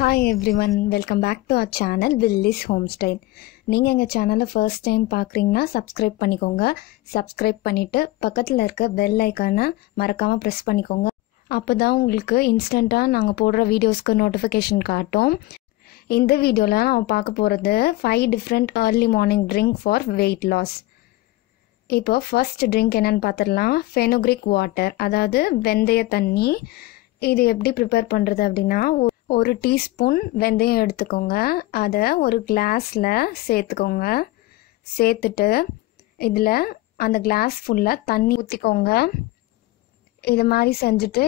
Hi everyone, welcome back to our channel Willy's Homestyle. நீங்கள் எங்கள் சேனலை ஃபர்ஸ்ட் டைம் பார்க்குறீங்கன்னா சப்ஸ்கிரைப் பண்ணிக்கோங்க. சப்ஸ்கிரைப் பண்ணிவிட்டு பக்கத்தில் இருக்க பெல் ஐக்கானை மறக்காமல் ப்ரெஸ் பண்ணிக்கோங்க. அப்போ தான் உங்களுக்கு இன்ஸ்டண்ட்டாக நாங்கள் போடுற வீடியோஸ்க்கு நோட்டிஃபிகேஷன் காட்டும். இந்த வீடியோவில் நம்ம பார்க்க போகிறது 5 different early morning drink for weight loss. இப்போ ஃபர்ஸ்ட் ட்ரிங்க் என்னென்னு பார்த்துடலாம். ஃபெனுக்ரிக் வாட்டர், அதாவது வெந்தய தண்ணி. இது எப்படி ப்ரிப்பேர் பண்ணுறது அப்படின்னா, ஒரு டீஸ்பூன் வெந்தயம் எடுத்துக்கோங்க. அதை ஒரு கிளாஸில் சேர்த்துக்கோங்க. சேர்த்துட்டு இதில் அந்த கிளாஸ் ஃபுல்லாக தண்ணி ஊற்றிக்கோங்க. இது மாதிரி செஞ்சுட்டு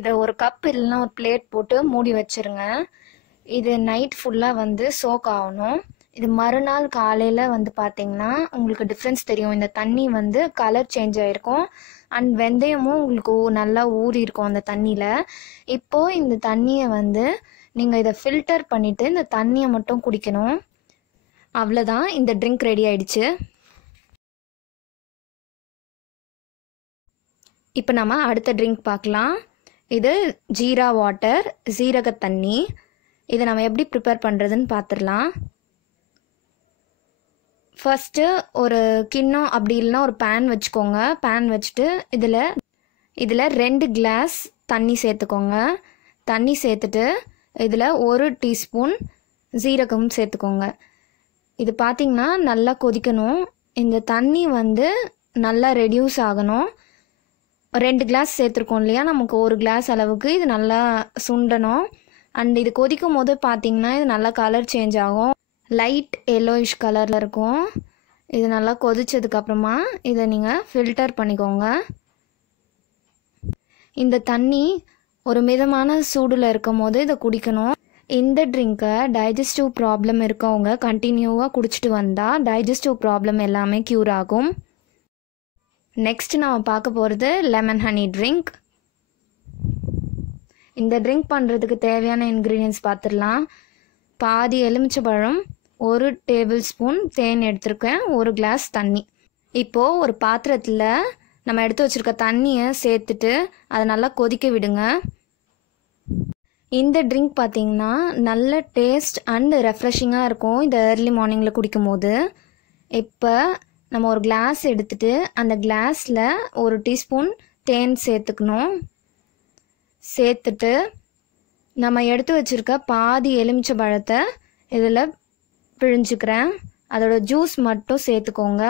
இதை ஒரு கப் இல்லைன்னா ஒரு பிளேட் போட்டு மூடி வச்சுருங்க. இது நைட் ஃபுல்லாக சோக் ஆகணும். இது மறுநாள் காலையில் பார்த்தீங்கன்னா உங்களுக்கு டிஃப்ரென்ஸ் தெரியும். இந்த தண்ணி கலர் சேஞ்ச் ஆகிருக்கும். அண்ட் வெந்தயமும் உங்களுக்கு நல்லா ஊறி இருக்கும் அந்த தண்ணியில். இப்போது இந்த தண்ணியை நீங்கள் இதை ஃபில்டர் பண்ணிவிட்டு இந்த தண்ணியை மட்டும் குடிக்கணும். அவ்வளோதான், இந்த ட்ரிங்க் ரெடி ஆயிடுச்சு. இப்போ நம்ம அடுத்த ட்ரிங்க் பார்க்கலாம். இது ஜீரா வாட்டர், சீரக தண்ணி. இதை நம்ம எப்படி ப்ரிப்பேர் பண்ணுறதுன்னு பார்த்துடலாம். ஃபஸ்ட்டு ஒரு கிண்ணம் அப்படி இல்லைன்னா ஒரு பேன் வச்சுக்கோங்க. பேன் வச்சுட்டு இதில் 2 கிளாஸ் தண்ணி சேர்த்துக்கோங்க. தண்ணி சேர்த்துட்டு இதில் 1 டீஸ்பூன் சீரகம் சேர்த்துக்கோங்க. இது பார்த்திங்கன்னா நல்லா கொதிக்கணும். இந்த தண்ணி நல்லா ரெடியூஸ் ஆகணும். 2 கிளாஸ் சேர்த்துருக்கோம் இல்லையா, நமக்கு 1 கிளாஸ் அளவுக்கு இது நல்லா சுண்டணும். அண்ட் இது கொதிக்கும் போது பார்த்திங்கன்னா இது நல்லா கலர் சேஞ்ச் ஆகும். லைட் எல்லோயிஷ் கலரில் இருக்கும். இது நல்லா கொதிச்சதுக்கப்புறமா இதை நீங்கள் ஃபில்டர் பண்ணிக்கோங்க. இந்த தண்ணி ஒரு மிதமான சூடில் இருக்கும் போது இதை குடிக்கணும். இந்த ட்ரிங்கை டைஜஸ்டிவ் ப்ராப்ளம் இருக்கவங்க கண்டினியூவாக குடிச்சிட்டு வந்தால் டைஜஸ்டிவ் ப்ராப்ளம் எல்லாமே க்யூர் ஆகும். நெக்ஸ்ட் நாம் பார்க்க போகிறது லெமன் ஹனி ட்ரிங்க். இந்த ட்ரிங்க் பண்ணுறதுக்கு தேவையான இன்க்ரீடியன்ட்ஸ் பார்த்துடலாம். பாதி எலுமிச்சைப்பழம், 1 டேபிள் ஸ்பூன் தேன் எடுத்திருக்கேன், 1 கிளாஸ் தண்ணி. இப்போது ஒரு பாத்திரத்தில் நம்ம எடுத்து வச்சுருக்க தண்ணியை சேர்த்துட்டு அதை நல்லா கொதிக்க விடுங்க. இந்த ட்ரிங்க் பார்த்திங்கன்னா நல்ல டேஸ்ட் அண்ட் ரெஃப்ரெஷிங்காக இருக்கும் இந்த ஏர்லி மார்னிங்கில் குடிக்கும் போது. இப்போ நம்ம ஒரு கிளாஸ் எடுத்துகிட்டு அந்த கிளாஸில் 1 டீஸ்பூன் தேன் சேர்த்துக்கணும். சேர்த்துட்டு நம்ம எடுத்து வச்சுருக்க பாதி எலுமிச்சை பழத்தை இதில் பிழிஞ்சுக்கிறேன். அதோட ஜூஸ் மட்டும் சேர்த்துக்கோங்க.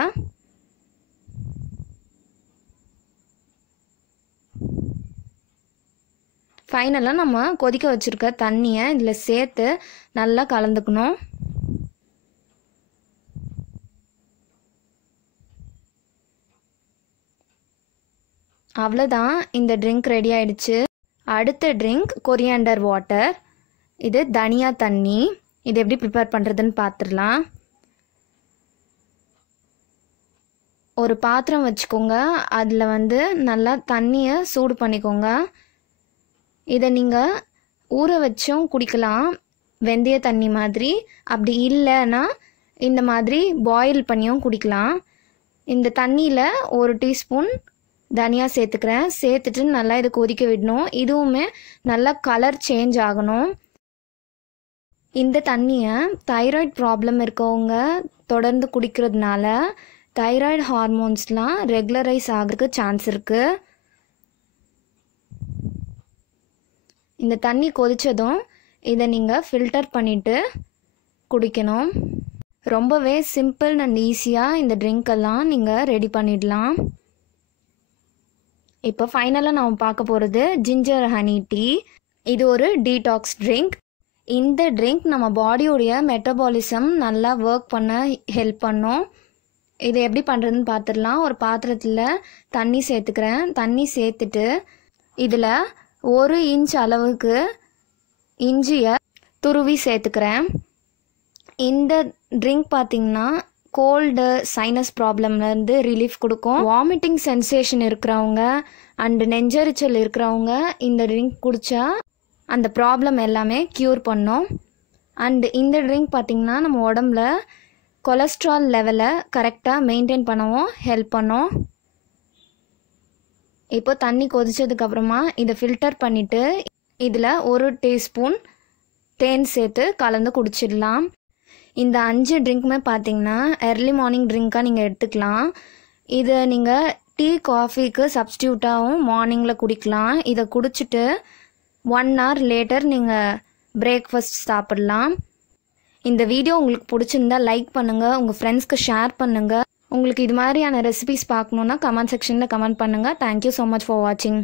ஃபைனலாக நம்ம கொதிக்க வச்சுருக்க தண்ணியை இதில் சேர்த்து நல்லா கலந்துக்கணும். அவ்வளோதான், இந்த ட்ரிங்க் ரெடி ஆயிடுச்சு. அடுத்த ட்ரிங்க் கொரியாண்டர் வாட்டர். இது தனியா தண்ணி. இது எப்படி ப்ரிப்பேர் பண்ணுறதுன்னு பார்த்துடலாம். ஒரு பாத்திரம் வச்சுக்கோங்க. அதில் நல்லா தண்ணியை சூடு பண்ணிக்கோங்க. இதை நீங்கள் ஊற வச்சும் குடிக்கலாம், வெந்தய தண்ணி மாதிரி. அப்படி இல்லைன்னா இந்த மாதிரி பாயில் பண்ணியும் குடிக்கலாம். இந்த தண்ணியில் 1 டீஸ்பூன் தனியா சேர்த்துக்கிறேன். சேர்த்துட்டு நல்லா இதை கொதிக்க விடணும். இதுவுமே நல்லா கலர் சேஞ்ச் ஆகணும். இந்த தண்ணியை தைராய்டு ப்ராப்ளம் இருக்கவங்க தொடர்ந்து குடிக்கிறதுனால தைராய்டு ஹார்மோன்ஸ்லாம் ரெகுலரைஸ் ஆகிறதுக்கு சான்ஸ் இருக்குது. இந்த தண்ணி கொதித்ததும் இதை நீங்கள் ஃபில்டர் பண்ணிவிட்டு குடிக்கணும். ரொம்பவே சிம்பிள் அண்ட் ஈஸியாக இந்த ட்ரிங்க்கெல்லாம் நீங்கள் ரெடி பண்ணிடலாம். இப்போ ஃபைனலாக நம்ம பார்க்க போகிறது ஜிஞ்சர் ஹனி டீ. இது ஒரு டீடாக்ஸ் ட்ரிங்க். இந்த ட்ரிங்க் நம்ம பாடியோடைய மெட்டபாலிசம் நல்லா ஒர்க் பண்ண ஹெல்ப் பண்ணும். இது எப்படி பண்ணுறதுன்னு பார்த்துடலாம். ஒரு பாத்திரத்தில் தண்ணி சேர்த்துக்கிறேன். தண்ணி சேர்த்துட்டு இதில் 1 இன்ச் அளவுக்கு இஞ்சியை துருவி சேர்த்துக்கிறேன். இந்த ட்ரிங்க் பார்த்திங்கன்னா கோல்டு, சைனஸ் ப்ராப்ளம்லேருந்து ரிலீஃப் கொடுக்கும். வாமிட்டிங் சென்சேஷன் இருக்கிறவங்க அண்டு நெஞ்சரிச்சல் இருக்கிறவங்க இந்த ட்ரிங்க் குடித்தா அந்த ப்ராப்ளம் எல்லாமே க்யூர் பண்ணும். அண்டு இந்த ட்ரிங்க் பார்த்திங்கன்னா நம்ம உடம்புல கொலஸ்ட்ரால் லெவலை கரெக்டாக மெயின்டைன் பண்ணவும் ஹெல்ப் பண்ணும். இப்போ தண்ணி கொதிச்சதுக்கப்புறமா இதை ஃபில்டர் பண்ணிவிட்டு இதில் 1 டீஸ்பூன் தேன் சேர்த்து கலந்து குடிச்சிடலாம். இந்த 5 ட்ரிங்க்குமே பார்த்தீங்கன்னா early morning ட்ரிங்காக நீங்கள் எடுத்துக்கலாம். இதை நீங்கள் டீ காஃபிக்கு சப்ஸ்டியூட்டாகவும் மார்னிங்கில் குடிக்கலாம். இதை குடிச்சிட்டு 1 hour லேட்டர் நீங்கள் பிரேக்ஃபாஸ்ட் சாப்பிடலாம். இந்த வீடியோ உங்களுக்கு பிடிச்சிருந்தா லைக் பண்ணுங்கள், உங்கள் ஃப்ரெண்ட்ஸ்க்கு ஷேர் பண்ணுங்கள். உங்களுக்கு இது மாதிரியான ரெசிபிஸ் பார்க்கணுன்னா கமெண்ட் செக்ஷனில் கமெண்ட் பண்ணுங்கள். தேங்க்யூ ஸோ மச் ஃபார் வாட்சிங்.